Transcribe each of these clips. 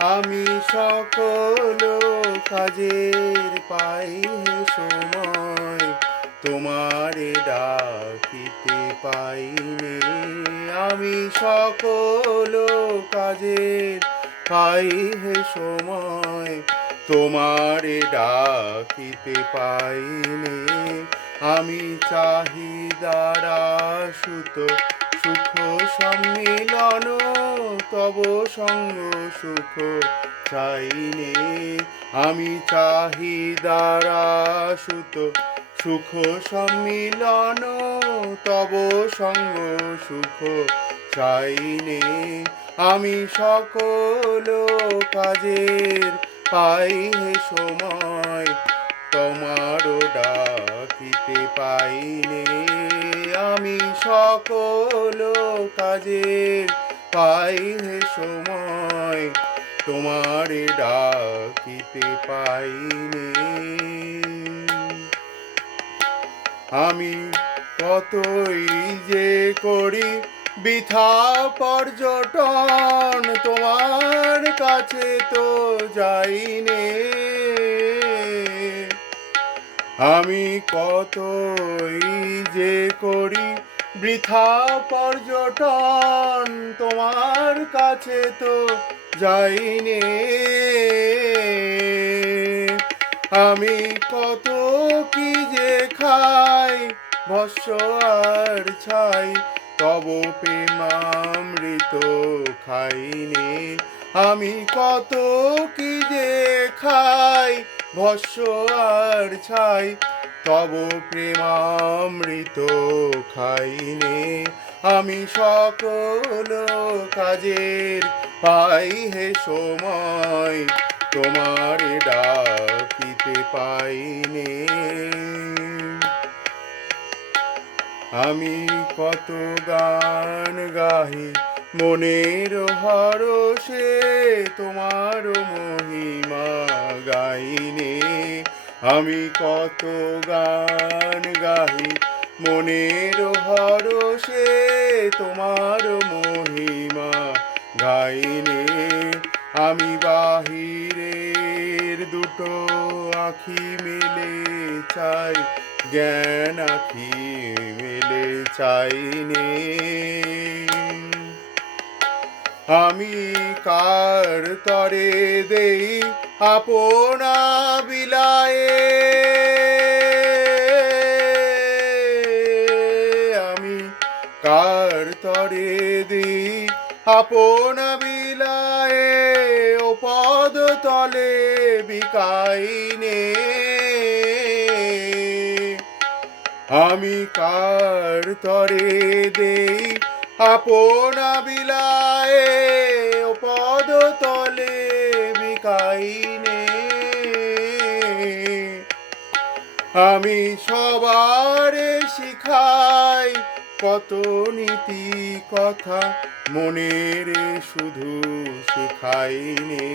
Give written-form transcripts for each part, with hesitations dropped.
আমি সকল কাজের পাই হে সময়, তোমারে ডাকিতে পাইনে। আমি সকল কাজের পাই হে সময়, তোমারে ডাকিতে পাইনে। আমি চাহিদার আশুত সুখ সম্মিলন, তব সঙ্গ সুখ চাইনে। আমি চাহিদার আশুত সুখ সম্মিলন, তব সঙ্গ সুখ চাইনে। আমি সকল কাজের পাই হে সময়, তোমারও ডাকিতে পাইনে। আমি সকল কাজের পাই হে সময়, তোমারে ডাকিতে পাইনে। আমি কতই যে করি বৃথা পর্যটন, তোমার কাছে তো যাইনে। আমি কতই যে করি বৃথা পর্যটন, তোমার কাছে তো যাইনে। আমি কত কি যে খাই ভস্য আর ছাই, তব প্রেমামৃত খাইনে। আমি কত কি যে খাই ভস্য আর ছাই, তব প্রেমামৃত খাইনে। আমি সকল কাজের পাই হে সময়, তোমারে ডাকিতে পাইনে। আমি কত গান গাহি মনের হরষে, তোমার মহিমা গাইনে। আমি কত গান গাহি মনের হরষে, তোমার মহিমা গাইনে। আমি বাহিরের দুটো আখি মেলে চাই, জ্ঞান আখি মেলে চাইনে। আমি কার তরে দেই আপনা বিলায়ে, আমি কার তরে দেই আপনা বিলায়ে, ও পদ তলে বিকাইনে। আমি কার তরে দেই আপনা বিলায়ে, ও পদ তলে বিকাইনে। আমি সবারে শিখাই কত নীতি কথা, মনের শুধু শেখাইনে।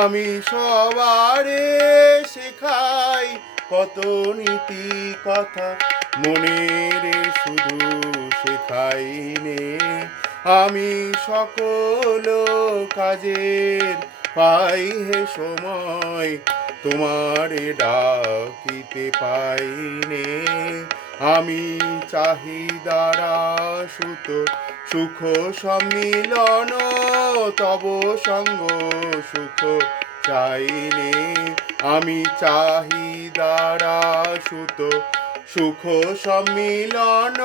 আমি সবারে শেখাই কত নীতি কথা, মনের শুধু শেখাইনে। আমি সকল কাজের পাই হে সময়, তোমারে ডাকিতে পাইনে। আমি চাহিদার আশুত সুখ সম্মিলন, তব সঙ্গ সুখ চাইনে। আমি চাহিদার আশুত সুখ সম্মিলন,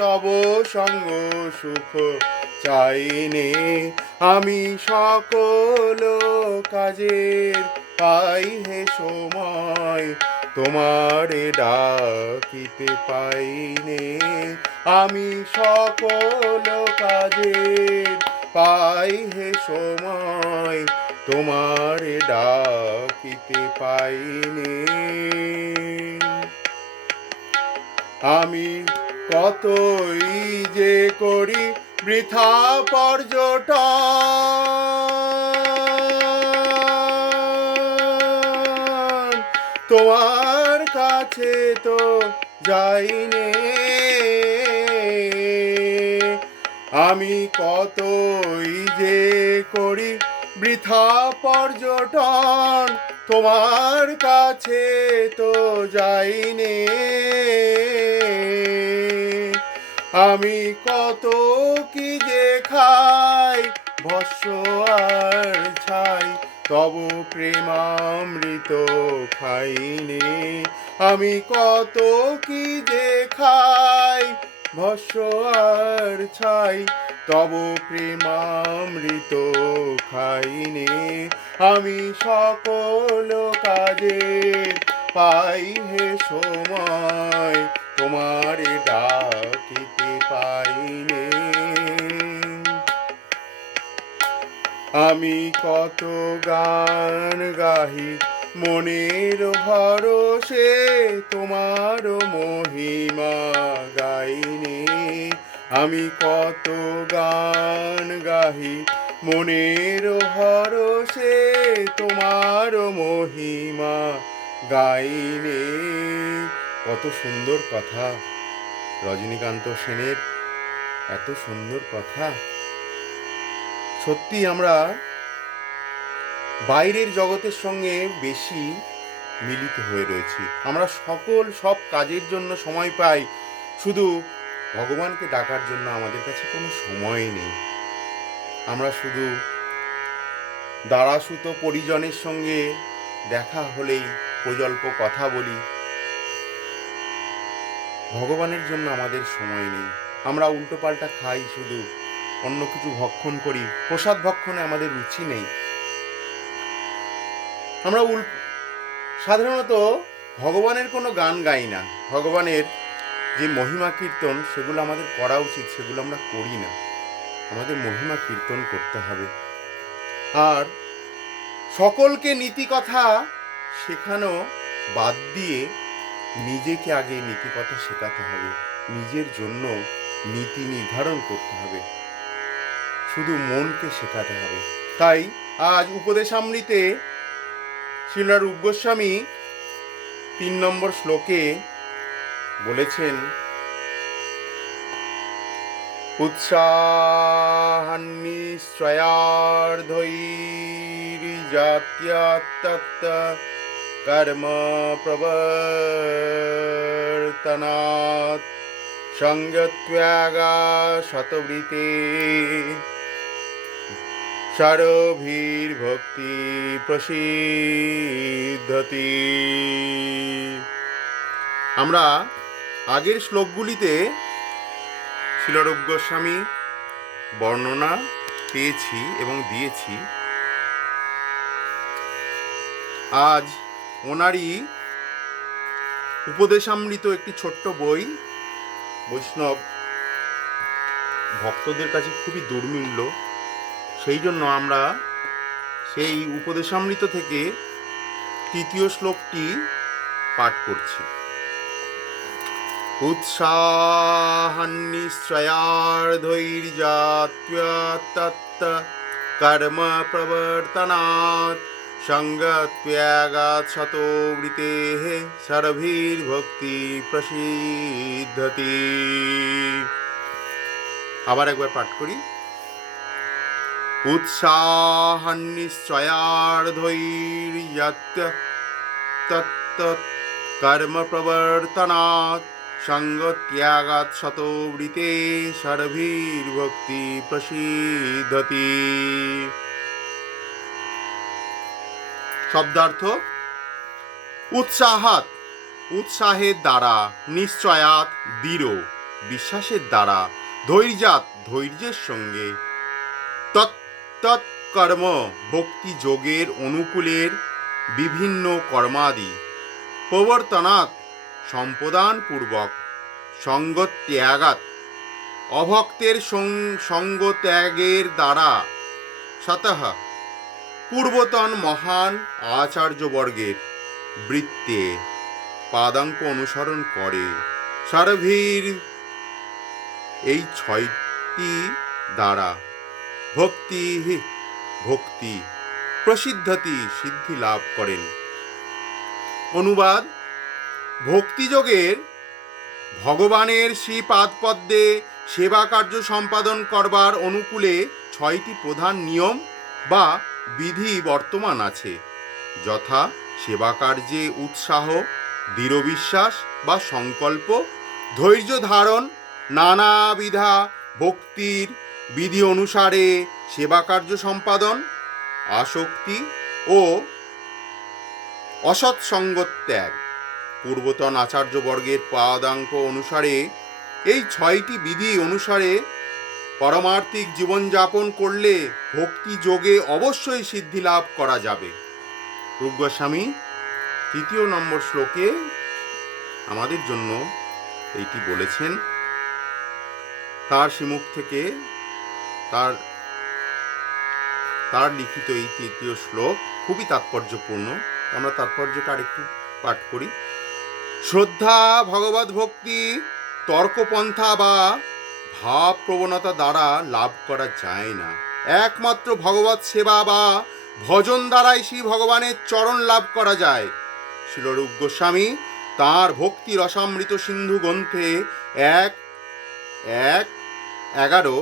তব সঙ্গ সুখ চাইনে। আমি সকল কাজের পাই হে সময়, তোমারে ডাকিতে পাইনে। আমি সকল কাজের পাই হে সময়, তোমারে ডাকিতে পাইনে। আমি কতই যে করি বৃথা পর্যটন, তোমার কাছে তো যাইনে। আমি কতই যে করি বৃথা পর্যটন তোমার কাছে তো যাইনে। আমি কত কি যে খাই ভস্য আর ছাই, তব প্রেমামৃত খাইনে। আমি কত কি যে খাই ভস্য আর ছাই, তব প্রেমামৃত খাইনে। আমি সকল কাজে পাই হে সময়, তোমারে ডাকিতে পাইনে। আমি কত গান গাহি মনের ভরসে, তোমার মহিমা গাইনে। আমি কত গান গাহি মনের ভরসে, তোমার মহিমা গাইনে। কত সুন্দর কথা রজনীকান্ত সেনের, এত সুন্দর কথা। সত্যি আমরা বাইরের জগতের সঙ্গে বেশি মিলিত হয়ে রয়েছি। আমরা সব কাজের জন্য সময় পাই, শুধু ভগবানকে ডাকার জন্য আমাদের কাছে কোনো সময় নেই। আমরা শুধু দারাসুত পরিজনের সঙ্গে দেখা হলেই প্রজল্প কথা বলি, ভগবানের জন্য আমাদের সময় নেই। আমরা উল্টোপাল্টা খাই, শুধু অন্য কিছু ভক্ষণ করি, প্রসাদ ভক্ষণে আমাদের রুচি নেই। আমরা সাধারণত ভগবানের কোনো গান গাই না, ভগবানের যে মহিমা কীর্তন সেগুলো আমাদের করা উচিত, সেগুলো আমরা করি না। আমাদের মহিমা কীর্তন করতে হবে। আর সকলকে নীতি কথা শেখানো বাদ দিয়ে নিজেকে আগে নীতি কথা শেখাতে হবে, নিজের জন্য নীতি নির্ধারণ করতে হবে, শুধু মনকে শেখাতে হবে। তাই আজ উপদেশামৃতে শ্রীল রূপ গোস্বামী 3 নম্বর শ্লোকে বলেছেন, উৎসাহান্নিশ্চয়ার্ধৈর্যাত্যাত্তৎ কর্ম প্রবর্তনাৎ সঙ্গত্যাগা শতবৃতে সারভীর্ভক্তি প্রসিদ্ধতি। আমরা আগের শ্লোকগুলিতে শ্রীল রূপ গোস্বামী বর্ণনা পেয়েছি এবং দিয়েছি। আজ ওনারই উপদেশামৃত একটি ছোট্ট বই, বৈষ্ণব ভক্তদের কাছে খুবই দুর্মূল্য, সেই জন্য আমরা সেই উপদেশামৃত থেকে 3য় শ্লোকটি পাঠ করছি। উৎসাহান্নিশ্চয়ার্ধৈর্যাত্যাত্তৎ কর্ম প্রবর্তনাৎ সঙ্গত্যাগাৎ শতবৃতেঃ সারভীর্ভক্তি প্রসিদ্ধতি। আবার একবার পাঠ করি। উৎসাহান্নিশ্চয়ার্ধৈর্যাত্যাত্তৎ কর্ম প্রবর্তনাৎ সঙ্গত্যাগাৎ শতবৃতে সারভীর্ভক্তি প্রসিদ্ধতি। শব্দার্থ: উৎসাহাৎ উৎসাহের দ্বারা, নিশ্চয়াৎ দৃঢ় বিশ্বাসের দ্বারা, ধৈর্যাৎ ধৈর্যের সঙ্গে, তৎ কর্ম ভক্তি যোগের অনুকূলের বিভিন্ন কর্মাদি, প্রবর্তনাৎ সম্প্রদান পূর্বক, সঙ্গত্যাগাৎ অভক্তের সঙ্গ ত্যাগের দ্বারা, শতঃ পূর্বতন মহান আচার্যবর্গের বৃত্তে পাদাঙ্ক অনুসরণ করে, সারভীর এই 6টি দ্বারা ভক্তি প্রসিদ্ধতি সিদ্ধি লাভ করেন। অনুবাদ: ভক্তিযোগের ভগবানের শ্রীপাদপদ্মে সেবা কার্য সম্পাদন করবার অনুকূলে 6টি প্রধান নিয়ম বা বিধি বর্তমান আছে, যথা সেবা কার্যে উৎসাহ, দৃঢ় বিশ্বাস বা সংকল্প, ধৈর্য ধারণ, নানাবিধা ভক্তির বিধি অনুসারে সেবা কার্য সম্পাদন, আসক্তি ও অসৎসঙ্গ ত্যাগ। পূর্বতন আচার্যবর্গের পাদাঙ্ক অনুসারে এই 6টি বিধি অনুসারে পারমার্থিক জীবনযাপন করলে ভক্তি যোগে অবশ্যই সিদ্ধি লাভ করা যাবে। রূপ গোস্বামী 3 নম্বর শ্লোকে আমাদের জন্য এইটি বলেছেন। তার শ্রীমুখ থেকে তার লিখিত এই 3 শ্লোক খুবই তাৎপর্যপূর্ণ। আমরা তাৎপর্যটা আরেকটু পাঠ করি। শ্রদ্ধা ভগবত ভক্তি তর্কপন্থা বা ভাব প্রবণতা দ্বারা লাভ করা যায় না। একমাত্র ভগবত সেবা বা ভজন দ্বারাই শ্রী ভগবানের চরণ লাভ করা যায়। শ্রীল রূপ গোস্বামী তাঁর ভক্তি রসামৃত সিন্ধু গ্রন্থে 1:11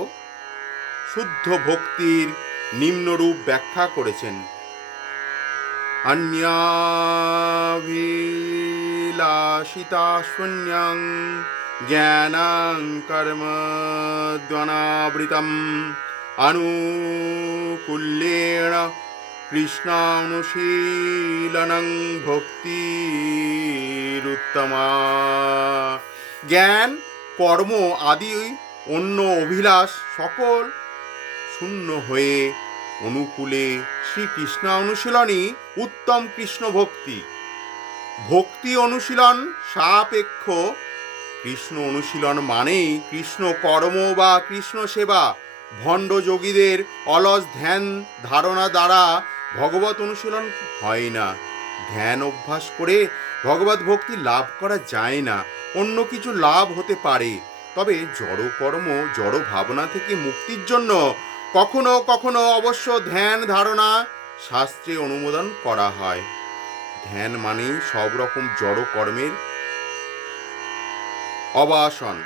শুদ্ধ ভক্তির নিম্নরূপ ব্যাখ্যা করেছেন। অন্যাভিলাষিতা শূন্যং জ্ঞানং কর্ম দ্বনাবৃতম আনুকূল্যেন কৃষ্ণানুশীলনং ভক্তিরুত্তমা। জ্ঞান, কর্ম আদি অন্য অভিলাষ সকল শূন্য হয়ে অনুকূলে শ্রীকৃষ্ণ অনুশীলনই উত্তম কৃষ্ণ ভক্তি। ভক্তি অনুশীলন সাপেক্ষ কৃষ্ণ অনুশীলন মানেই কৃষ্ণ কর্ম বা কৃষ্ণ সেবা। ভণ্ড যোগীদের অলস ধ্যান ধারণা দ্বারা ভগবত অনুশীলন হয় না। ধ্যান অভ্যাস করে ভগবত ভক্তি লাভ করা যায় না। অন্য কিছু লাভ হতে পারে, তবে জড় কর্ম জড় ভাবনা থেকে মুক্তির জন্য কখনো কখনো অবশ্য ধ্যান ধারণা শাস্ত্রে অনুমোদন করা হয়। ধ্যান মানেই সব রকম জড় কর্মের অবাসন।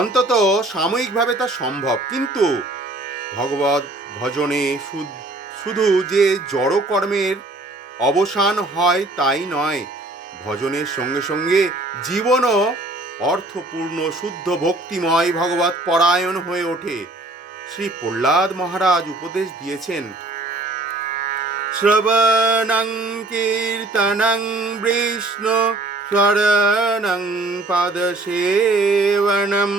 অন্তত সাময়িকভাবে তা সম্ভব, কিন্তু ভগবত ভজনে শুধু যে জড় কর্মের অবসান হয় তাই নয়, ভজনের সঙ্গে সঙ্গে জীবনও অর্থপূর্ণ শুদ্ধ ভক্তিময় ভগবত পরায়ণ হয়ে ওঠে। শ্রী প্রহ্লাদ মহারাজ উপদেশ দিয়েছেন, শ্রবণং কীর্তনং বিষ্ণু স্মরণং পাদসেবনম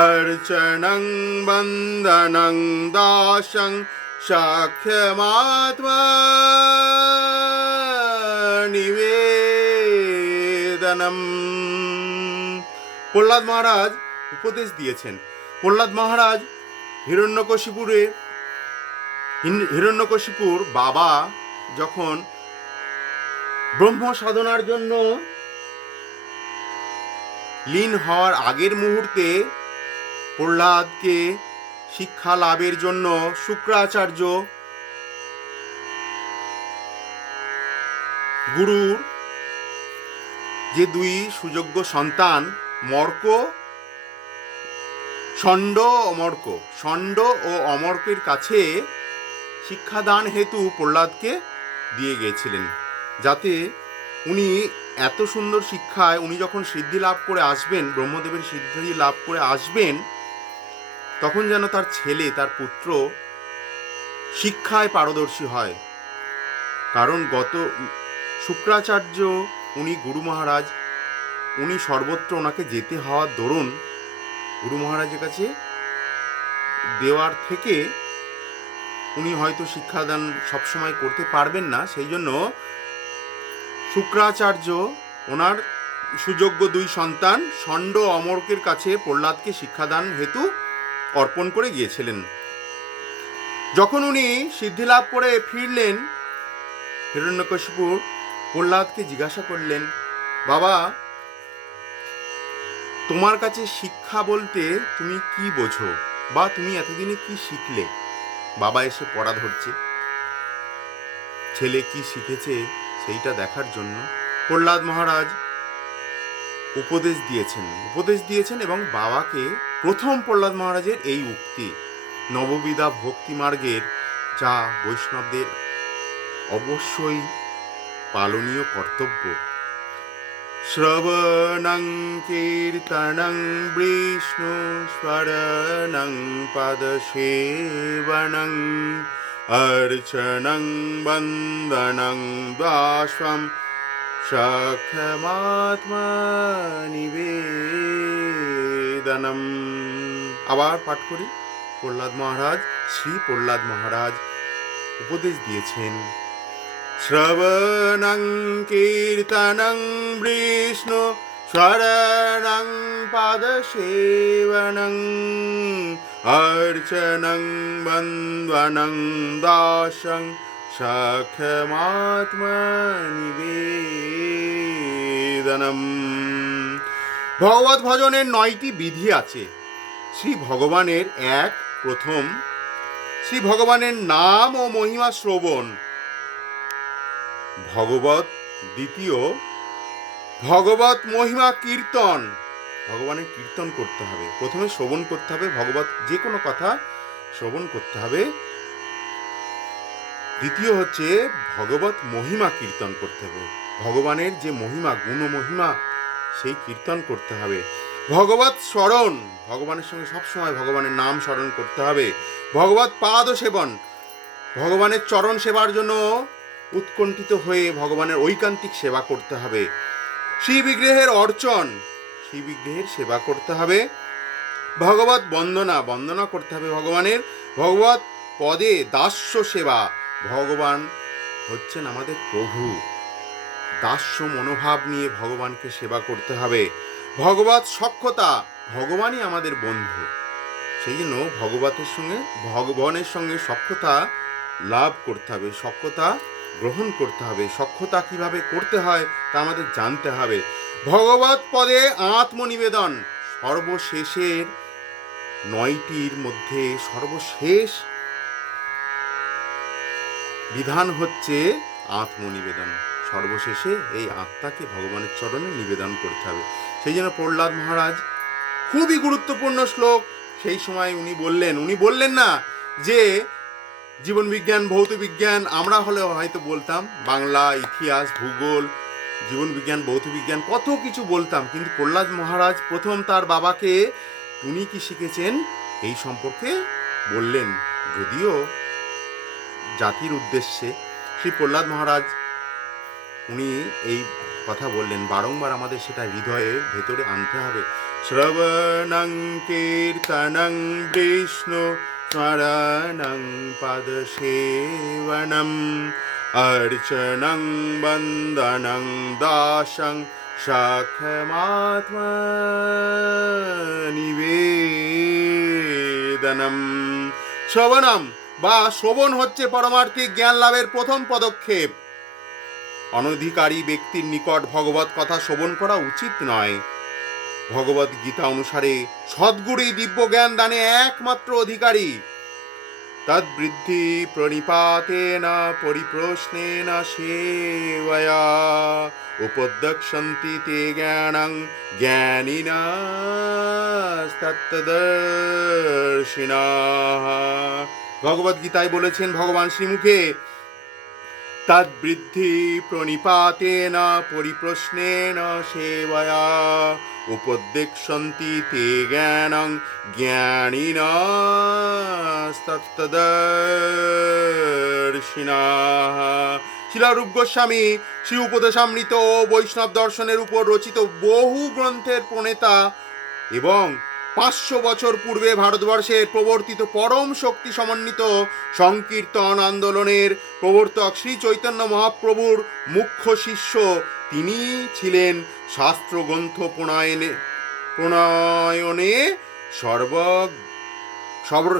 অর্চনং বন্দনং দাসং সাক্ষ্যমাত্মা নিবেদনম। প্রহ্লাদ মহারাজ উপদেশ দিয়েছেন। প্রহ্লাদ মহারাজ হিরণ্যকশিপুর বাবা যখন ব্রহ্ম সাধনার জন্য লীন হওয়ার আগের মুহূর্তে প্রহ্লাদকে শিক্ষা লাভের জন্য শুক্রাচার্য গুরুর যে 2 সুযোগ্য সন্তান ষণ্ড ও অমর্কের কাছে শিক্ষাদান হেতু প্রহ্লাদকে দিয়ে গিয়েছিলেন, যাতে উনি এত সুন্দর শিক্ষায় উনি যখন সিদ্ধি লাভ করে আসবেন, ব্রহ্মদেবের সিদ্ধি লাভ করে আসবেন, তখন যেন তার ছেলে, তার পুত্র শিক্ষায় পারদর্শী হয়। কারণ শুক্রাচার্য উনি গুরু মহারাজ, উনি সর্বত্র ওনাকে যেতে হওয়ার দরুন গুরু মহারাজের কাছে দেওয়ার থেকে উনি হয়তো শিক্ষাদান সবসময় করতে পারবেন না। সেই জন্য শুক্রাচার্য ওনার সুযোগ্য 2 সন্তান ষণ্ড অমর্কের কাছে প্রহ্লাদকে শিক্ষাদান হেতু অর্পণ করে গিয়েছিলেন। যখন উনি সিদ্ধি লাভ করে ফিরলেন, হিরণ্যকশিপু প্রহ্লাদকে জিজ্ঞাসা করলেন, বাবা, তোমার কাছে শিক্ষা বলতে তুমি কি বোঝো, বা তুমি এতদিনে কি শিখলে? বাবা এসে পড়া ধরছে, ছেলে কি শিখেছে সেইটা দেখার জন্য প্রহ্লাদ মহারাজ উপদেশ দিয়েছেন এবং বাবাকে প্রথম প্রহ্লাদ মহারাজের এই উক্তি, নববিধা ভক্তি মার্গের, যা বৈষ্ণবদের অবশ্যই পালনীয় কর্তব্য। শ্রবণং কীর্তনং বিষ্ণু স্মরণং পদসেবনং অর্চনং বন্দনং দাস্বম সখমাত্মনিবেদনম। আবার পাঠ করি। প্রহ্লাদ মহারাজ, শ্রী প্রহ্লাদ মহারাজ উপদেশ দিয়েছেন, শ্রবণং কীর্তনং বিষ্ণু স্মরণং পদসেবনং অর্চনং বন্দনং দাস্যং সখমাত্মনিবেদনম। ভগবত ভজনের 9টি বিধি আছে। শ্রী ভগবানের প্রথম শ্রী ভগবানের নাম ও মহিমা শ্রবণ। দ্বিতীয় ভগবত মহিমা কীর্তন। ভগবানের কীর্তন করতে হবে, প্রথমে শ্রবণ করতে হবে, ভগবত যে কোনো কথা শ্রবণ করতে হবে। দ্বিতীয় হচ্ছে ভগবত মহিমা কীর্তন করতে হবে, ভগবানের যে মহিমা, গুণ মহিমা, সেই কীর্তন করতে হবে। ভগবত স্মরণ, ভগবানের সঙ্গে সবসময় ভগবানের নাম স্মরণ করতে হবে। ভগবত পাদ সেবন, ভগবানের চরণ সেবার জন্য উৎকণ্ঠিত হয়ে ভগবানের ঐকান্তিক সেবা করতে হবে। শ্রী বিগ্রহের অর্চন, শ্রী বিগ্রহের সেবা করতে হবে। ভগবত বন্দনা করতে হবে ভগবানের। ভগবত পদে দাস্য সেবা, ভগবান হচ্ছেন আমাদের প্রভু, দাস্য মনোভাব নিয়ে ভগবানকে সেবা করতে হবে। ভগবত সখ্যতা, ভগবানই আমাদের বন্ধু, সেই জন্য ভগবানের সঙ্গে সখ্যতা লাভ করতে হবে, সখ্যতা গ্রহণ করতে হবে। সখ্যতা কিভাবে করতে হয় তা আমাদের জানতে হবে। ভগবত পদে আত্মনিবেদন, সর্বশেষের 9টির মধ্যে সর্বশেষ বিধান হচ্ছে আত্মনিবেদন। সর্বশেষে এই আত্মাকে ভগবানের চরণে নিবেদন করতে হবে। সেই জন্য প্রহ্লাদ মহারাজ, খুবই গুরুত্বপূর্ণ শ্লোক, সেই সময় উনি বললেন না যে জীবন বিজ্ঞান, ভৌত বিজ্ঞান, আমরা হলে হয়তো বলতাম, বাংলা, ইতিহাস, ভূগোল, জীবন বিজ্ঞান, ভৌত বিজ্ঞান, কত কিছু বলতাম, কিন্তু প্রহ্লাদ মহারাজ প্রথম তার বাবাকে উনি কি শিখেছেন এই সম্পর্কে বললেন, যদিও জাতির উদ্দেশ্যে। শ্রী প্রহ্লাদ মহারাজ উনি এই কথা বললেন, বারংবার আমাদের সেটা হৃদয়ের ভেতরে আনতে হবে। শ্রবণং কীর্তনং বিষ্ণু স্মরণং পদসেবনম অর্চনং বন্দনং দাস্যং সখমাত্মনিবেদনম। শ্রবণম বা শ্রবণ হচ্ছে পরমার্থিক জ্ঞান লাভের প্রথম পদক্ষেপ। অনধিকারী ব্যক্তির নিকট ভগবত কথা শ্রবণ করা উচিত নয়। ভগবত গীতা অনুসারে সদ্গুরুই দিব্য জ্ঞান দানে একমাত্র অধিকারী। তদ্বৃদ্ধি প্রণিপাতেন পরিপ্রশ্নেন সেবয়া উপদক্ষন্তি তে জ্ঞানং জ্ঞানিনস্তত্ত্বদর্শিনঃ। ভগবত গীতায় বলেছেন ভগবান শ্রীমুখে, তদ্বৃদ্ধি প্রণিপাতেন পরিপ্রশ্নেন সেবয়া উপদেক্ষন্তি তে জ্ঞানং জ্ঞানিনস্তত্ত্বদর্শিনঃ। শিলা রূপ গোস্বামী শ্রী উপদেশামৃত ও বৈষ্ণব দর্শনের উপর রচিত বহু গ্রন্থের প্রণেতা এবং 500 বছর পূর্বে ভারতবর্ষের প্রবর্তিত পরম শক্তি সমন্বিত সংকীর্তন আন্দোলনের প্রবর্তক শ্রী চৈতন্য মহাপ্রভুর মুখ্য শিষ্য তিনি ছিলেন। শাস্ত্র গ্রন্থ প্রণয়নে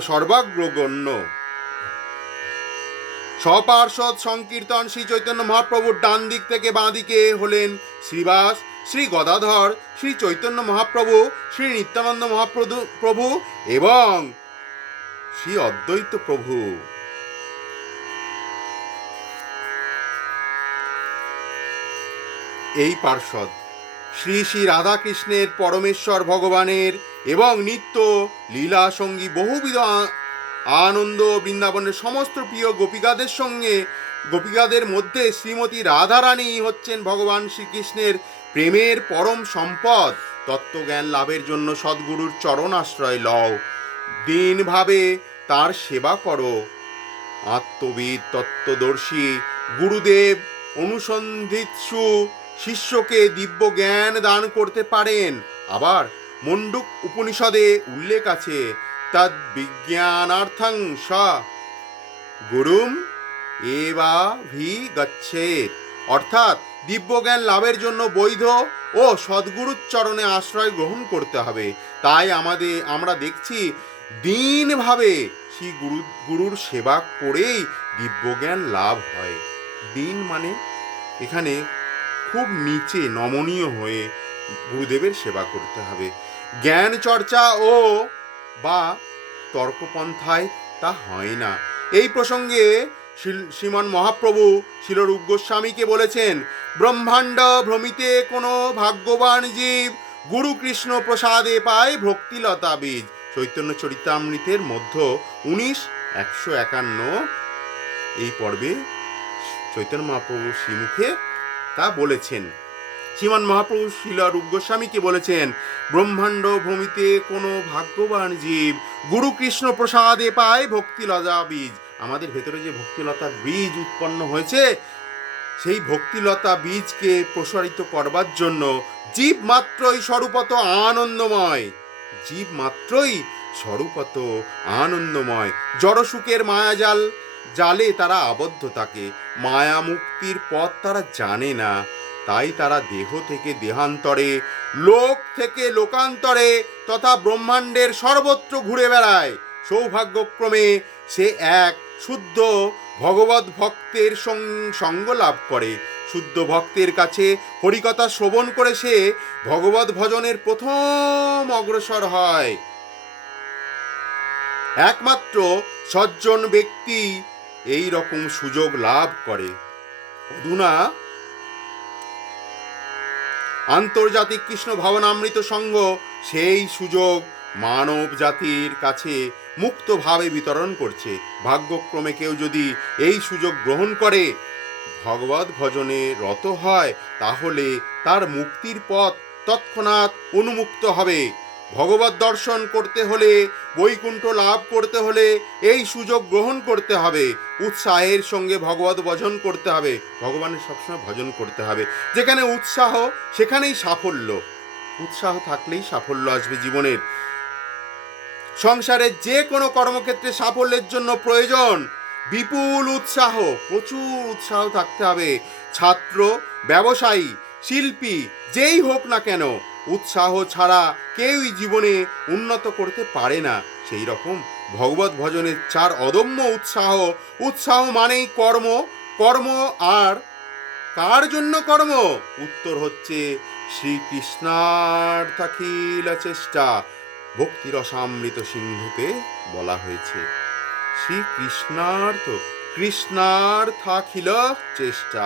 সর্বাগ্রগণ্য। সপার্ষদ সংকীর্তন শ্রী চৈতন্য মহাপ্রভুর ডান দিক থেকে বাঁ দিকে হলেন শ্রীবাস, শ্রী গদাধর, শ্রী চৈতন্য মহাপ্রভু, শ্রী নিত্যানন্দ মহাপ্রভু এবং শ্রী অদ্বৈত প্রভু। এই পার্ষদ শ্রী শ্রী রাধাকৃষ্ণের, পরমেশ্বর ভগবানের এবং নিত্য লীলা সঙ্গী বহুবিধ আনন্দ বৃন্দাবনের সমস্ত প্রিয় গোপিকাদের মধ্যে শ্রীমতী রাধারানী হচ্ছেন ভগবান শ্রীকৃষ্ণের প্রেমের পরম সম্পদ। তত্ত্বজ্ঞান লাভের জন্য সদ্গুরুর চরণ আশ্রয় লও, দিনভাবে তার সেবা করো। আত্মবিদ তত্ত্বদর্শী গুরুদেব অনুসন্ধিৎসু শিষ্যকে দিব্য জ্ঞান দান করতে পারেন। আবার মণ্ডুক উপনিষদে উল্লেখ আছে, তদ বিজ্ঞানার্থং স গুরুম এবাভিগচ্ছেৎ, অর্থাৎ দিব্যজ্ঞান লাভের জন্য বৈধ ও সদ্গুরুর চরণে আশ্রয় গ্রহণ করতে হবে। তাই আমরা দেখছি দিনভাবে শ্রী গুরুর সেবা করেই দিব্যজ্ঞান লাভ হয়। দিন মানে এখানে খুব নিচে নমনীয় হয়ে গুরুদেবের সেবা করতে হবে। জ্ঞান চর্চা ও বা তর্কপন্থায় তা হয় না। এই প্রসঙ্গে শ্রীমান মহাপ্রভু শিলরূপ গোস্বামীকে বলেছেন, ব্রহ্মাণ্ড ভ্রমিতে কোনো ভাগ্যবান জীব গুরু কৃষ্ণ প্রসাদে পায় ভক্তিলতা বীজ। চৈতন্য চরিতামৃতের মধ্য 19:151 এই পর্বে চৈতন্য মহাপ্রভু শ্রীমুখে তা বলেছেন। শ্রীমান মহাপ্রভু শিলরূপ গোস্বামীকে বলেছেন, ব্রহ্মাণ্ড ভূমিতে কোনো ভাগ্যবান জীব গুরু কৃষ্ণ প্রসাদে পায় ভক্তিলতা বীজ। আমাদের ভেতরে যে ভক্তিলতার বীজ উৎপন্ন হয়েছে, সেই ভক্তিলতা বীজকে প্রসারিত করবার জন্য জীব মাত্রই স্বরূপত আনন্দময়, জীব মাত্রই স্বরূপত আনন্দময়। জড়সুখের জালে তারা আবদ্ধ থাকে, মায়া মুক্তির পথ তারা জানে না। তাই তারা দেহ থেকে দেহান্তরে, লোক থেকে লোকান্তরে তথা ব্রহ্মাণ্ডের সর্বত্র ঘুরে বেড়ায়। সৌভাগ্যক্রমে সে এক শুদ্ধ ভগবত ভক্তের সঙ্গ লাভ করে। শুদ্ধ ভক্তের কাছে হরিকথা শ্রবণ করে সে ভগবত ভজনের প্রথম অগ্রসর হয়। একমাত্র সজ্জন ব্যক্তি এই রকম সুযোগ লাভ করে। অধুনা আন্তর্জাতিক কৃষ্ণ ভাবনামৃত সংঘ সেই সুযোগ মানব জাতির কাছে মুক্তভাবে বিতরণ করছে। ভাগ্যক্রমে কেউ যদি এই সুযোগ গ্রহণ করে, ভগবত ভজনে রত হয়, তাহলে তার মুক্তির পথ তৎক্ষণাৎ উন্মুক্ত হবে। ভগবত দর্শন করতে হলে, বৈকুণ্ঠ লাভ করতে হলে এই সুযোগ গ্রহণ করতে হবে। উৎসাহের সঙ্গে ভগবত ভজন করতে হবে, ভগবানের সবসময় ভজন করতে হবে। যেখানে উৎসাহ সেখানেই সাফল্য, উৎসাহ থাকলেই সাফল্য আসবে জীবনের। সংসারের যে কোনো কর্মক্ষেত্রে সাফল্যের জন্য প্রয়োজন বিপুল উৎসাহ, প্রচুর উৎসাহ থাকতে হবে। ছাত্র, ব্যবসায়ী, শিল্পী যেই হোক না কেন, উৎসাহ ছাড়া কেউই জীবনে উন্নত করতে পারে না। সেই রকম ভগবত ভজনের চার অদম্য উৎসাহ। উৎসাহ মানেই কর্ম। কর্ম আর কার জন্য কর্ম? উত্তর হচ্ছে শ্রীকৃষ্ণার্থাখিল চেষ্টা। ভক্তি রসামৃত সিন্ধুতে বলা হয়েছে কৃষ্ণার্থাখিল চেষ্টা,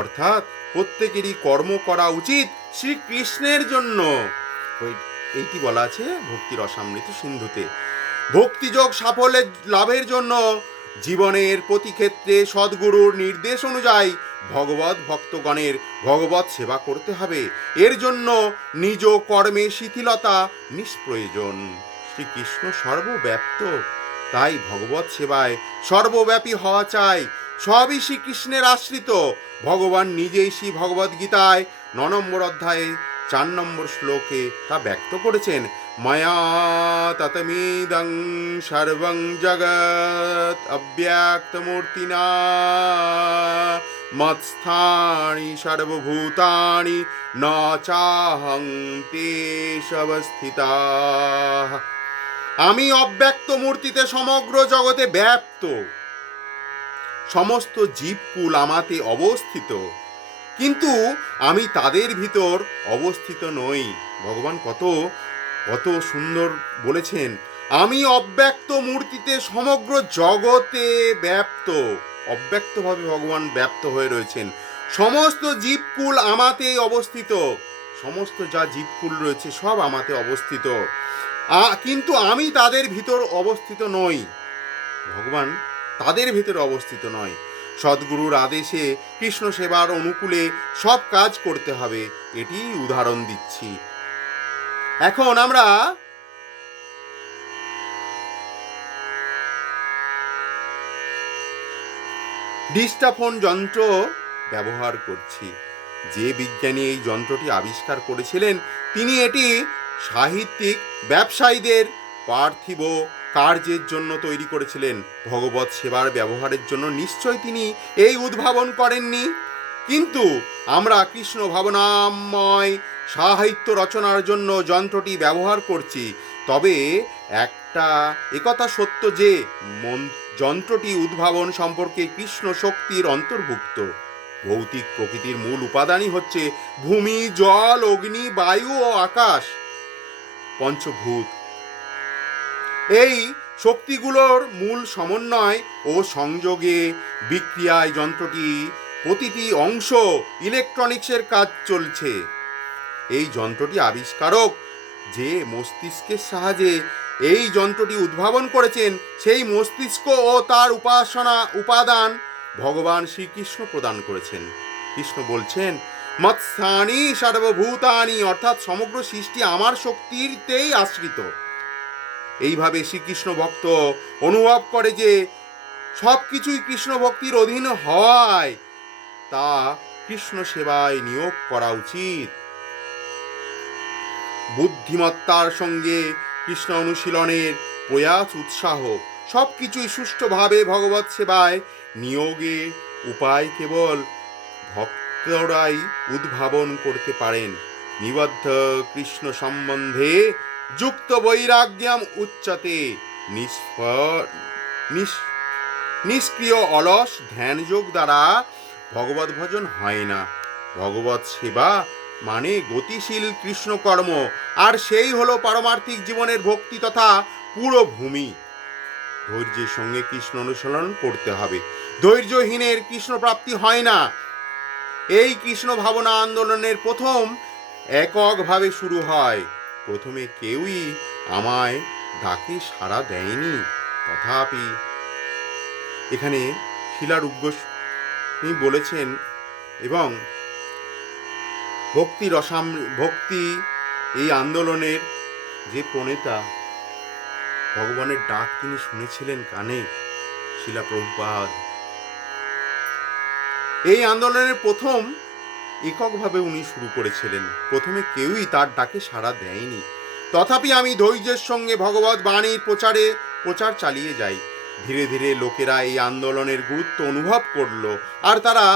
অর্থাৎ প্রত্যেকেরই কর্ম করা উচিত শ্রীকৃষ্ণের জন্য। এইটি বলা আছে ভক্তি রসামৃত সিন্ধুতে। ভক্তিযোগ সাফল্যের লাভের জন্য জীবনের প্রতি ক্ষেত্রে সদ্গুরুর নির্দেশ অনুযায়ী ভগবত ভক্তগণের ভগবত সেবা করতে হবে। এর জন্য নিজ কর্মে শিথিলতা নিষ্প্রয়োজন। শ্রীকৃষ্ণ সর্বব্যাপ্ত, তাই ভগবত সেবায় সর্বব্যাপী হওয়া চাই। সবই শ্রীকৃষ্ণের আশ্রিত। ভগবান নিজেই শ্রী ভগবদ গীতায় 9 নম্বর অধ্যায়ে 4 নম্বর শ্লোকে তা ব্যক্ত করেছেন। মায়া ততমিদং সর্বং জগৎ অব্যক্ত মূর্তিনা মৎস্থানি সর্বভূতানি ন চাহং তেষবস্থিতাঃ। আমি অব্যক্ত মূর্তিতে সমগ্র জগতে ব্যাপ্ত, সমস্ত জীবকুল আমাতে অবস্থিত, কিন্তু আমি তাদের ভিতর অবস্থিত নই। ভগবান কত কত সুন্দর বলেছেন, আমি অব্যক্ত মূর্তিতে সমগ্র জগতে ব্যাপ্ত। অব্যক্তভাবে ভগবান ব্যাপ্ত হয়ে রয়েছেন। সমস্ত জীবকুল আমাতে অবস্থিত, সমস্ত যা জীবকুল রয়েছে সব আমাতে অবস্থিত। কিন্তু আমি তাদের ভিতর অবস্থিত নই। ভগবান তাদের ভিতরে অবস্থিত নয়। সদ্গুরুর আদেশে কৃষ্ণ সেবার অনুকূলে সব কাজ করতে হবে, এটি উদাহরণ দিচ্ছি। এখন আমরা ডিস্টাফোন যন্ত্র ব্যবহার করছি। যে বিজ্ঞানী এই যন্ত্রটি আবিষ্কার করেছিলেন তিনি এটি সাহিত্যিক ব্যবসায়ীদের পার্থিব কার্যের জন্য তৈরি করেছিলেন। ভগবত সেবার ব্যবহারের জন্য নিশ্চয় তিনি এই উদ্ভাবন করেননি। কিন্তু আমরা কৃষ্ণ ভাবনাময় সাহিত্য রচনার জন্য যন্ত্রটি ব্যবহার করছি। তবে একটা একথা সত্য যে যন্ত্রটি উদ্ভাবন সম্পর্কে কৃষ্ণ শক্তির অন্তর্ভুক্ত। ভৌতিক প্রকৃতির মূল উপাদানই হচ্ছে ভূমি, জল, অগ্নি, বায়ু ও আকাশ, পঞ্চভূত। এই শক্তিগুলোর মূল সমন্বয় ও সংযোগে বিক্রিয়ায় যন্ত্রটি প্রতিটি অংশ ইলেকট্রনিক্সের কাজ চলছে। এই যন্ত্রটি আবিষ্কারক যে মস্তিষ্কের সাহায্যে এই যন্ত্রটি উদ্ভাবন করেছেন সেই মস্তিষ্ক ও তার উপাদান ভগবান শ্রীকৃষ্ণ প্রদান করেছেন। কৃষ্ণ বলছেন, মৎস্যানি সর্বভূতানি, অর্থাৎ সমগ্র সৃষ্টি আমার শক্তিতেই আশ্রিত। এইভাবে শ্রীকৃষ্ণ ভক্ত অনুভব করে যে সব কিছুই কৃষ্ণ ভক্তির অধীন হওয়ায় তা কৃষ্ণ সেবায় নিয়োগ করা উচিত। বুদ্ধিমত্তার সঙ্গে কৃষ্ণ অনুশীলনের প্রয়াস, উৎসাহ সব কিছুই সুষ্ঠুভাবে ভগবত সেবায় নিয়োগে উপায় কেবল ভক্তরাই উদ্ভাবন করতে পারেন। নিবদ্ধ কৃষ্ণ সম্বন্ধে যুক্ত বৈরাগ্যম উচ্চতে। নিষ্ক্রিয় অলস ধ্যানযোগ দ্বারা ভগবত ভজন হয় না। ভগবত সেবা মানে গতিশীল কৃষ্ণকর্ম, আর সেই হলো পারমার্থিক জীবনের ভক্তি তথা পুরো ভূমি। ধৈর্যের সঙ্গে কৃষ্ণ অনুশীলন করতে হবে। ধৈর্যহীনের কৃষ্ণ প্রাপ্তি হয় না। এই কৃষ্ণ ভাবনা আন্দোলনের প্রথম এককভাবে শুরু হয়। প্রথমে কেউই আমায় ডাকে সাড়া দেয়নি, তথাপি এখানে শিলারূপ গোস্বামী বলেছেন, এবং ভক্তি এই আন্দোলনের যে প্রণেতা, ভগবানের ডাক তিনি শুনেছিলেন কানে, শিলা প্রভুপাদ। এই আন্দোলনের প্রথম এককভাবে উনি শুরু করেছিলেন। প্রথমে কেউই তার ডাকে সাড়া দেয়নি, তথাপি আমি ধৈর্যের সঙ্গে ভগবত বাণীর প্রচার চালিয়ে যাই। ধীরে ধীরে লোকেরা এই আন্দোলনের গুরুত্ব অনুভব করলো, আর তারা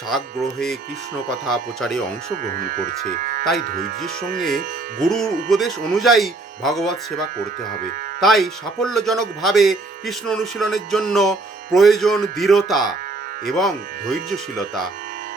সাগ্রহে কৃষ্ণ কথা প্রচারে অংশগ্রহণ করছে। তাই ধৈর্যের সঙ্গে গুরুর উপদেশ অনুযায়ী ভগবত সেবা করতে হবে। তাই সাফল্যজনকভাবে কৃষ্ণ অনুশীলনের জন্য প্রয়োজন দৃঢ়তা এবং ধৈর্যশীলতা।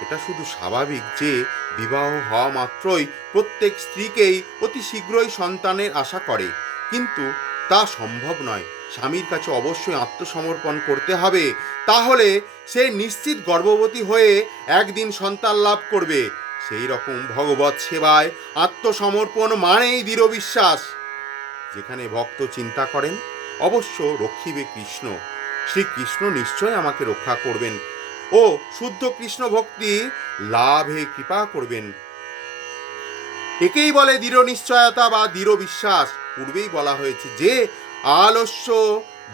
এটা শুধু স্বাভাবিক যে বিবাহ হওয়া মাত্রই প্রত্যেক স্ত্রীকেই অতি শীঘ্রই সন্তানের আশা করে, কিন্তু তা সম্ভব নয়। স্বামীর কাছে অবশ্যই আত্মসমর্পণ করতে হবে, তাহলে সে নিশ্চিত গর্ভবতী হয়ে একদিন সন্তান লাভ করবে। সেই রকম ভগবত সেবায় আত্মসমর্পণ মানেই দৃঢ় বিশ্বাস। যেখানে ভক্ত চিন্তা করেন অবশ্য রক্ষিবে কৃষ্ণ, শ্রীকৃষ্ণ নিশ্চয় আমাকে রক্ষা করবেন ও শুদ্ধ কৃষ্ণ ভক্তি লাভে কৃপা করবেন, একেই বলে দৃঢ় নিশ্চয়তা বা দৃঢ় বিশ্বাস। পূর্বেই বলা হয়েছে যে আলস্য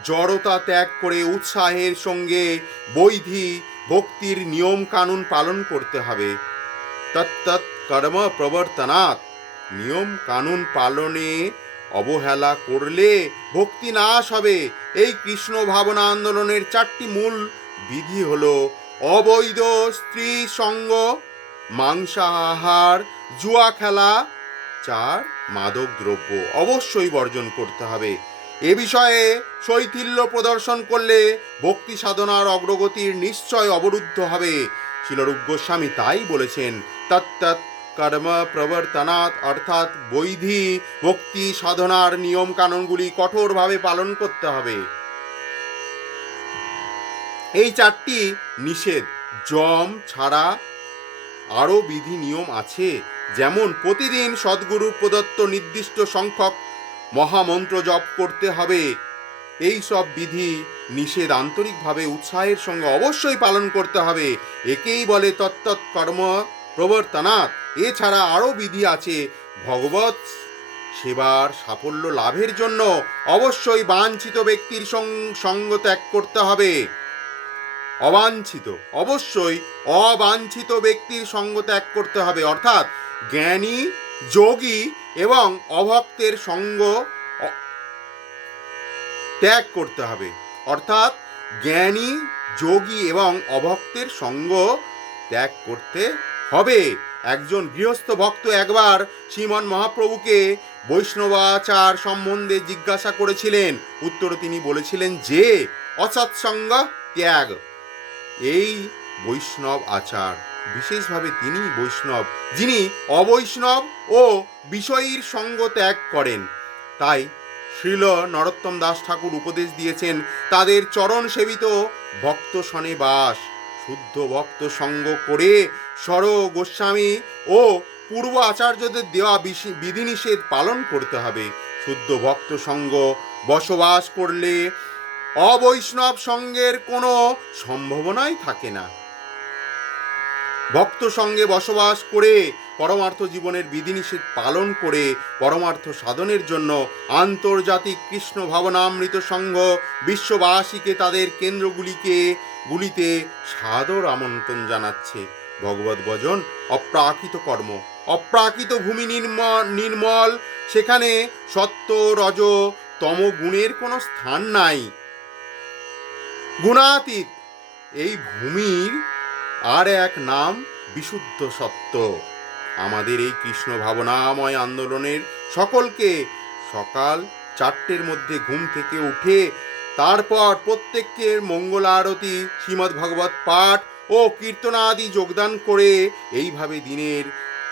জড়তা ত্যাগ করে উৎসাহের সঙ্গে বৈধি ভক্তির নিয়ম কানুন পালন করতে হবে। তত্তৎ কর্ম প্রবর্তনাৎ, নিয়ম কানুন পালনে অবহেলা করলে ভক্তি নাশ হবে। এই কৃষ্ণ ভাবনা আন্দোলনের চারটি মূল বিধি হলো অবৈধ স্ত্রী সঙ্গ, মাংসাহার, জুয়া খেলা, 4 মাদক দ্রব্য অবশ্যই বর্জন করতে হবে। এ বিষয়ে শৈথিল্য প্রদর্শন করলে ভক্তি সাধনার অগ্রগতির নিশ্চয় অবরুদ্ধ হবে। শিলরূপ গোস্বামী তাই বলেছেন, তত্তৎ কর্ম প্রবর্তনাৎ, অর্থাৎ বৈধি ভক্তি সাধনার নিয়ম কানুনগুলি কঠোরভাবে পালন করতে হবে। এই 4টি নিষেধ যম ছাড়া আরও বিধি নিয়ম আছে, যেমন প্রতিদিন সদ্গুরু প্রদত্ত নির্দিষ্ট সংখ্যক মহামন্ত্র জপ করতে হবে। এই সব বিধি নিষেধ আন্তরিকভাবে উৎসাহের সঙ্গে অবশ্যই পালন করতে হবে। একেই বলে তত্তৎ কর্ম প্রবর্তনাৎ। এছাড়া আরও বিধি আছে। ভগবৎ সেবার সাফল্য লাভের জন্য অবশ্যই বাঞ্ছিত ব্যক্তির সঙ্গ ত্যাগ করতে হবে। অবশ্যই অবাঞ্ছিত ব্যক্তির সঙ্গ ত্যাগ করতে হবে, অর্থাৎ জ্ঞানী, যোগী এবং অভক্তের সঙ্গ ত্যাগ করতে হবে। অর্থাৎ জ্ঞানী, যোগী এবং অভক্তের সঙ্গ ত্যাগ করতে হবে। একজন গৃহস্থ ভক্ত একবার শ্রীমন মহাপ্রভুকে বৈষ্ণবাচার সম্বন্ধে জিজ্ঞাসা করেছিলেন। উত্তরে তিনি বলেছিলেন যে অসৎসঙ্গ ত্যাগ এই বৈষ্ণব আচার। বিশেষভাবে তিনি বৈষ্ণব যিনি অবৈষ্ণব ও বিষয়ীর সঙ্গ ত্যাগ করেন। তাই শ্রীল নরোত্তম দাস ঠাকুর উপদেশ দিয়েছেন, তাদের চরণ সেবিত ভক্ত সনে বাস। শুদ্ধ ভক্ত সঙ্গ করে স্বর গোস্বামী ও পূর্ব আচার্যদের দেওয়া বিধিনিষেধ পালন করতে হবে। শুদ্ধ ভক্ত সঙ্গ বসবাস করলে অবৈষ্ণব সঙ্গের কোনো সম্ভাবনাই থাকে না। ভক্ত সঙ্গে বসবাস করে পরমার্থ জীবনের বিধিনিষেধ পালন করে পরমার্থ সাধনের জন্য আন্তর্জাতিক কৃষ্ণ ভাবনামৃত সংঘ বিশ্ববাসীকে তাদের কেন্দ্রগুলিতে সাদর আমন্ত্রণ জানাচ্ছে। ভগবত ভজন অপ্রাকৃত কর্ম, অপ্রাকৃত ভূমি নির্মল, সেখানে সত্য রজ তম গুণের কোনো স্থান নাই। গুণাতীত এই ভূমির আর এক নাম বিশুদ্ধ সত্য। আমাদের এই কৃষ্ণ ভাবনাময় আন্দোলনের সকলকে সকাল 4টের মধ্যে ঘুম থেকে উঠে তারপর প্রত্যেককে মঙ্গল আরতি, শ্রীমদ্ ভাগবত পাঠ ও কীর্তনাদি যোগদান করে এইভাবে দিনের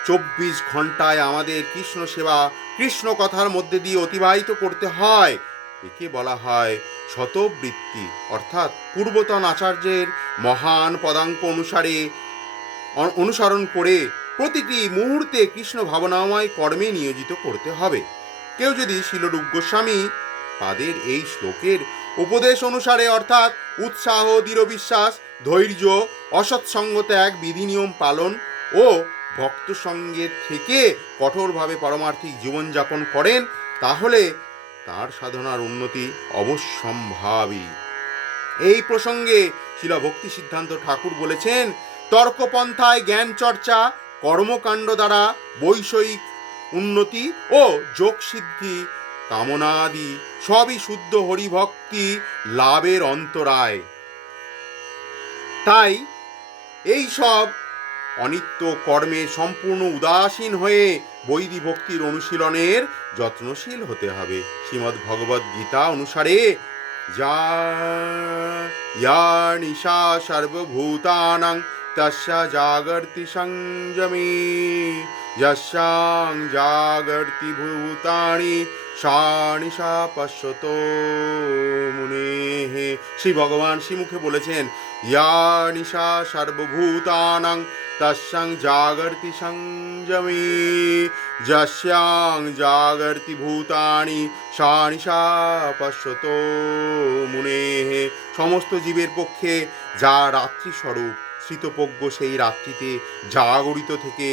24 ঘন্টায় আমাদের কৃষ্ণ সেবা, কৃষ্ণ কথার মধ্যে দিয়ে অতিবাহিত করতে হয়। একে বলা হয় শতবৃত্তি, অর্থাৎ পূর্বতন আচার্যের মহান পদাঙ্ক অনুসরণ করে প্রতিটি মুহূর্তে কৃষ্ণ ভাবনাময় কর্মে নিয়োজিত করতে হবে। কেউ যদি শিলরূপ গোস্বামী তাদের এই শ্লোকের উপদেশ অনুসারে, অর্থাৎ উৎসাহ, দৃঢ় বিশ্বাস, ধৈর্য, অসৎসঙ্গ ত্যাগ, বিধি নিয়ম পালন ও ভক্ত সঙ্গের থেকে কঠোরভাবে পারমার্থিক জীবনযাপন করেন, তাহলে তার সাধনার উন্নতি অবশ্যম্ভাবী। এই প্রসঙ্গে শিলা ভক্তি সিদ্ধান্ত ঠাকুর বলেছেন, তর্কপন্থায় জ্ঞান চর্চা, কর্মকাণ্ড দ্বারা বৈষয়িক উন্নতি ও যোগ সিদ্ধি কামনাদি সবই শুদ্ধ হরিভক্তি লাভের অন্তরায়। তাই এই সব অনিত্য কর্মে সম্পূর্ণ উদাসীন হয়ে বৈদি ভক্তির অনুশীলনের যত্নশীল হতে হবে। শ্রীমদ্ ভগবদ গীতা অনুসারে या निशा सर्वभूतानां तस्या जागर्ति संयमे, यस्यां जागर्ति भूतानि सा निशा पश्यतो मुनेः। শ্রী ভগবান শ্রীমুখে বলেছেন, ইয়া নিশা সর্বভূতানাং তস্যাং জাগর্তি সংযমে, যস্যাং জাগর্তি ভূতানি সা নিশা পশ্যতো মুনেঃ। সমস্ত জীবের পক্ষে যা রাত্রি স্বরূপ শ্রিতপজ্ঞ সেই রাত্রিতে জাগরিত থেকে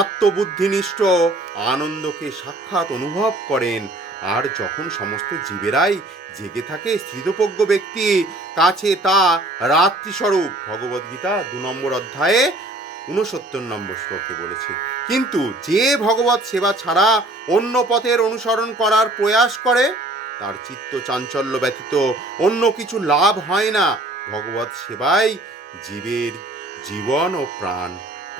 আত্মবুদ্ধিনিষ্ঠ আনন্দকে সাক্ষাৎ অনুভব করেন। আর যখন সমস্ত জীবেরাই জেগে থাকে, স্থিতপজ্ঞ ব্যক্তি কাছে তা রাত্রিস্বরূপ। ভগবদ্গীতা 2 নম্বর অধ্যায়ে 69 নম্বর শ্লোকে বলেছে। কিন্তু যে ভগবত সেবা ছাড়া অন্য পথের অনুসরণ করার প্রয়াস করে, তার চিত্ত চাঞ্চল্য ব্যতীত অন্য কিছু লাভ হয় না। ভগবত সেবাই জীবের জীবন ও প্রাণ।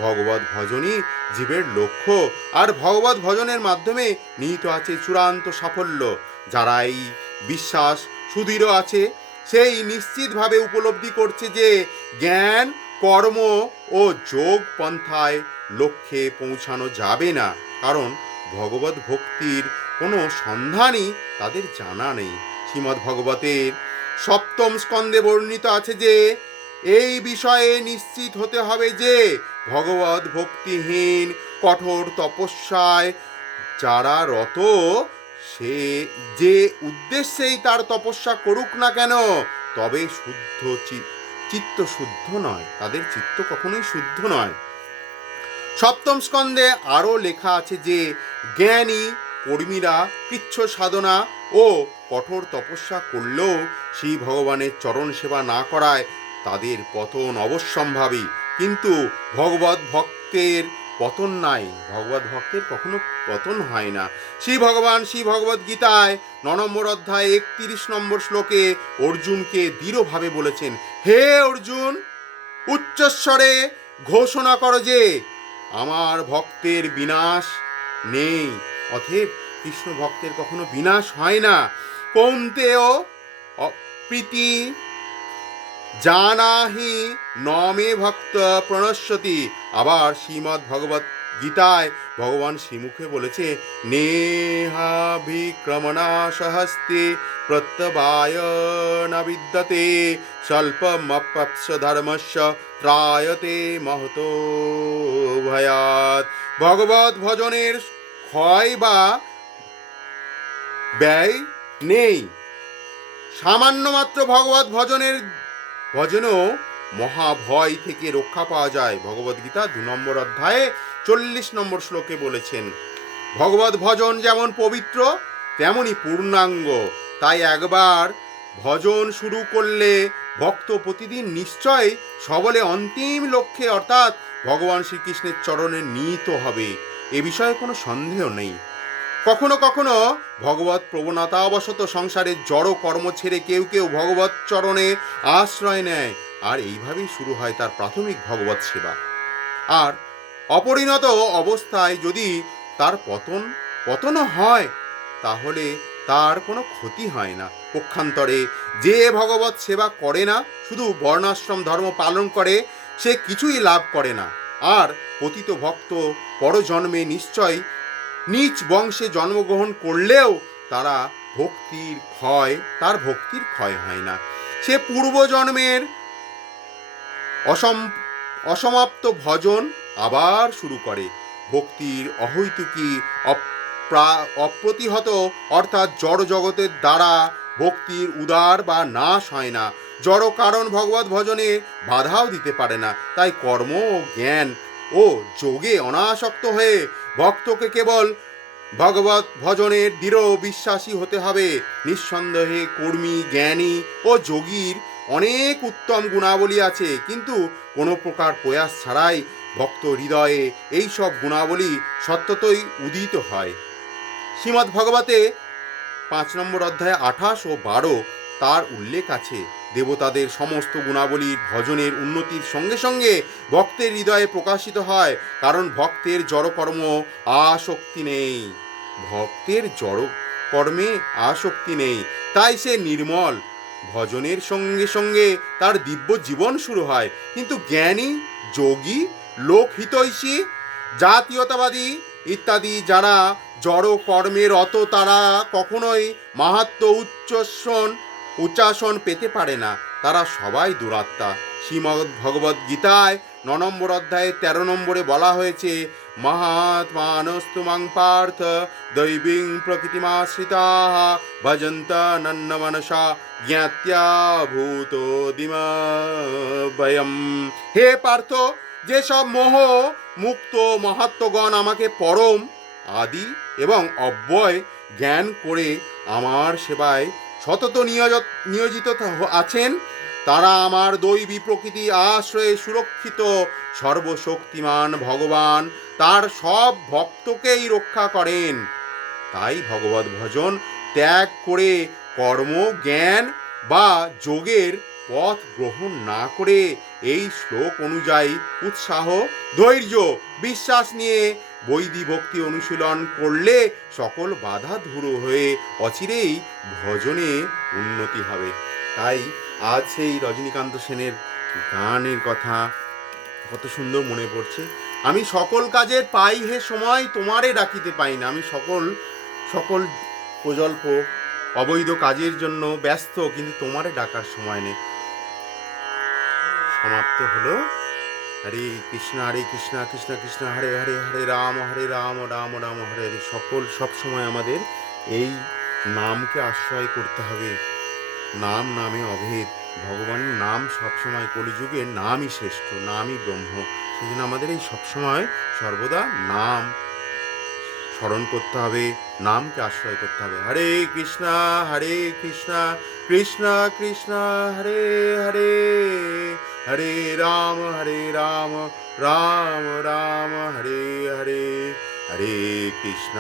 ভগবত ভজনই জীবের লক্ষ্য, আর ভগবত ভজনের মাধ্যমে নিহিত আছে চূড়ান্ত সাফল্য। যারা এই বিশ্বাস সুদৃঢ় আছে, সেই নিশ্চিতভাবে উপলব্ধি করছে যে জ্ঞান, কর্ম ও যোগ পন্থায় লক্ষ্যে পৌঁছানো যাবে না, কারণ ভগবত ভক্তির কোনো সন্ধানই তাদের জানা নেই। শ্রীমদ্ ভগবতের 7ম স্কন্ধে বর্ণিত আছে যে এই বিষয়ে নিশ্চিত হতে হবে যে ভগবত ভক্তিহীন কঠোর তপস্যায় যারা রত, সে যে উদ্দেশ্যেই তার তপস্যা করুক না কেন, তবে শুদ্ধ চিত্ত শুদ্ধ নয়, তাদের চিত্ত কখনোই শুদ্ধ নয়। সপ্তম স্কন্ধে আরও লেখা আছে যে জ্ঞানী কর্মীরা কৃচ্ছ সাধনা ও কঠোর তপস্যা করলেও শ্রী ভগবানের চরণ সেবা না করায় তাদের পতন অবশ্যম্ভাবী। কিন্তু ভগবত ভক্তের পতন নাই, ভগবত ভক্তের কখনো পতন হয় না। শ্রী ভগবত গীতায় 9 নম্বর অধ্যায় 31 নম্বর শ্লোকে অর্জুনকে দৃঢ়ভাবে বলেছেন, হে অর্জুন, উচ্চস্বরে ঘোষণা করো যে আমার ভক্তের বিনাশ নেই। অতএব কৃষ্ণ ভক্তের কখনো বিনাশ হয় না। কৌন্তেয় প্রীতি জানাহি নমে ভক্ত প্রণশ্যতি। আবার শ্রীমদ্ ভগবত গীতায় ভগবান শ্রীমুখে বলেছে, নেহাভিক্রমণা সহস্তে প্রত্যবায় ন বিদ্যতে স্বল্পমপ্যস্য ধর্মস্য ত্রায়তে মহতো ভয়াৎ। ভগবত ভজনের ক্ষয় বা ব্যয় নেই। সামান্য মাত্র ভগবত ভজনেও মহাভয় থেকে রক্ষা পাওয়া যায়। ভগবদ্গীতা 2 নম্বর অধ্যায়ে 40 নম্বর শ্লোকে বলেছেন, ভগবত ভজন যেমন পবিত্র তেমনি পূর্ণাঙ্গ। তাই একবার ভজন শুরু করলে ভক্ত প্রতিদিন নিশ্চয় সবলে অন্তিম লক্ষ্যে অর্থাৎ ভগবান শ্রীকৃষ্ণের চরণে নিহিত হবে, এ বিষয়ে কোনো সন্দেহ নেই। কখনো কখনো ভগবত প্রবণতাবশত সংসারের জড় কর্ম ছেড়ে কেউ কেউ ভগবত চরণে আশ্রয় নেয়, আর এইভাবেই শুরু হয় তার প্রাথমিক ভগবত সেবা। আর অপরিণত অবস্থায় যদি তার পতনও হয়, তাহলে তার কোনো ক্ষতি হয় না। পক্ষান্তরে যে ভগবত সেবা করে না, শুধু বর্ণাশ্রম ধর্ম পালন করে, সে কিছুই লাভ করে না। আর পতিত ভক্ত পরজন্মে নিশ্চয় নিজ বংশে জন্মগ্রহণ করলেও তার ভক্তির ক্ষয় হয় না। সে পূর্বজন্মের অসমাপ্ত ভজন আবার শুরু করে। ভক্তির অহৈতুকী অপ্রতিহত অর্থাৎ জড় জগতের দ্বারা ভক্তির উদার বা নাশ হয় না। জড় কারণ ভগবত ভজনে বাধাও দিতে পারে না। তাই কর্ম ও জ্ঞান ও যোগে অনাসক্ত হয়ে ভক্তকে কেবল ভগবত ভজনের দৃঢ় বিশ্বাসী হতে হবে। নিঃসন্দেহে কর্মী, জ্ঞানী ও যোগীর অনেক উত্তম গুণাবলী আছে, কিন্তু কোনো প্রকার প্রয়াস ছাড়াই ভক্ত হৃদয়ে এই সব গুণাবলী সত্যতই উদিত হয়। শ্রীমদ্ ভগবতে 5 নম্বর অধ্যায়ে 28 ও 12 তার উল্লেখ আছে। দেবতাদের সমস্ত গুণাবলীর ভজনের উন্নতির সঙ্গে সঙ্গে ভক্তের হৃদয়ে প্রকাশিত হয়, কারণ ভক্তের জড়কর্ম আসক্তি নেই। ভক্তের জড়কর্মে আসক্তি নেই, তাই সে নির্মল। ভজনের সঙ্গে সঙ্গে তার দিব্য জীবন শুরু হয়। কিন্তু জ্ঞানী, যোগী, লোকহিতৈষী, জাতীয়তাবাদী ইত্যাদি যারা জড় কর্মে রত, তারা কখনোই মাহাত্ম উচ্চাসন পেতে পারে না। তারা সবাই দুরাত্মা। শ্রীমদ্ ভগবত গীতায় 9 নম্বর অধ্যায়ে 13 নম্বরে বলা হয়েছে, মহাত্মানস্তু মাং পার্থ দৈবীং প্রকৃতিমাশ্রিতাঃ ভজন্ত নন্ন মনসা জ্ঞাত্যা ভূতো দিমভয়ম। হে পার্থ, যেসব মোহ মুক্ত মহাত্মগণ আমাকে পরম, আদি এবং অব্যয় জ্ঞান করে আমার সেবায় সতত নিয়োজিত আছেন, তারা আমার দৈবী প্রকৃতি আশ্রয়ে সুরক্ষিত। সর্বশক্তিমান ভগবান তার সব ভক্তকেই রক্ষা করেন। তাই ভগবত ভজন ত্যাগ করে কর্ম, জ্ঞান বা যোগের পথ গ্রহণ না করে এই শ্লোক অনুযায়ী উৎসাহ, ধৈর্য, বিশ্বাস নিয়ে বৈদিক ভক্তি অনুশীলন করলে সকল বাধা দূর হয়ে অচিরেই ভজনে উন্নতি হবে। তাই আজ সেই রজনীকান্ত সেনের গানের কথা কত সুন্দর মনে পড়ছে। আমি সকল কাজের পাই হে সময়, তোমারে ডাকিতে পাই না। আমি সকল প্রজল্প অবৈধ কাজের জন্য ব্যস্ত, কিন্তু তোমারে ডাকার সময় নেই। সমাপ্ত হলো। হরে কৃষ্ণ কৃষ্ণ কৃষ্ণ হরে হরে, হরে রাম রাম রাম হরে হরে। সব সময় আমাদের এই নামকে আশ্রয় করতে হবে। নাম নামে অভেদ। ভগবানের নাম সবসময়, কলিযুগে নামই শ্রেষ্ঠ, নামই ব্রহ্ম। সেই জন্য আমাদের এই সবসময় সর্বদা নাম স্মরণ করতে হবে, নামকে আশ্রয় করতে হবে। হরে কৃষ্ণা কৃষ্ণ কৃষ্ণ হরে হরে, হরে রাম রাম রাম হরে হরে, হরে কৃষ্ণ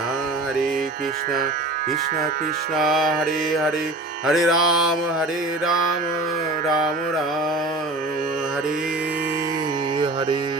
কৃষ্ণ কৃষ্ণ হরে হরে, হরে রাম রাম রাম হরে হরে।